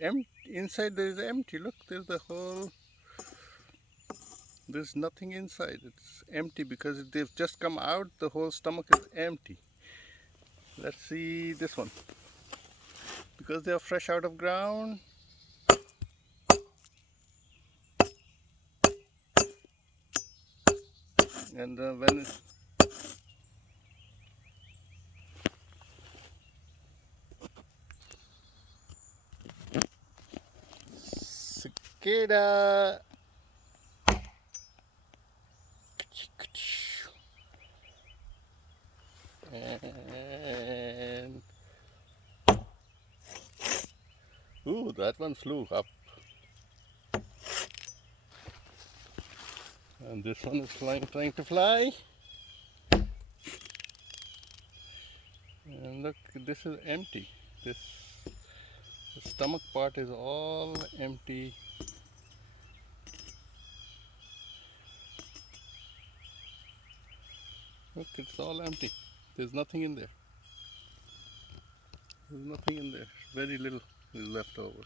And inside there is empty. Look, there's the whole. There's nothing inside. It's empty because they've just come out. The whole stomach is empty. Let's see this one. Because they are fresh out of ground. And when it's cicada. And ooh, that one flew up. And this one is trying to fly. And look, this is empty. The stomach part is all empty. Look, it's all empty. There's nothing in there. There's nothing in there. Very little is left over.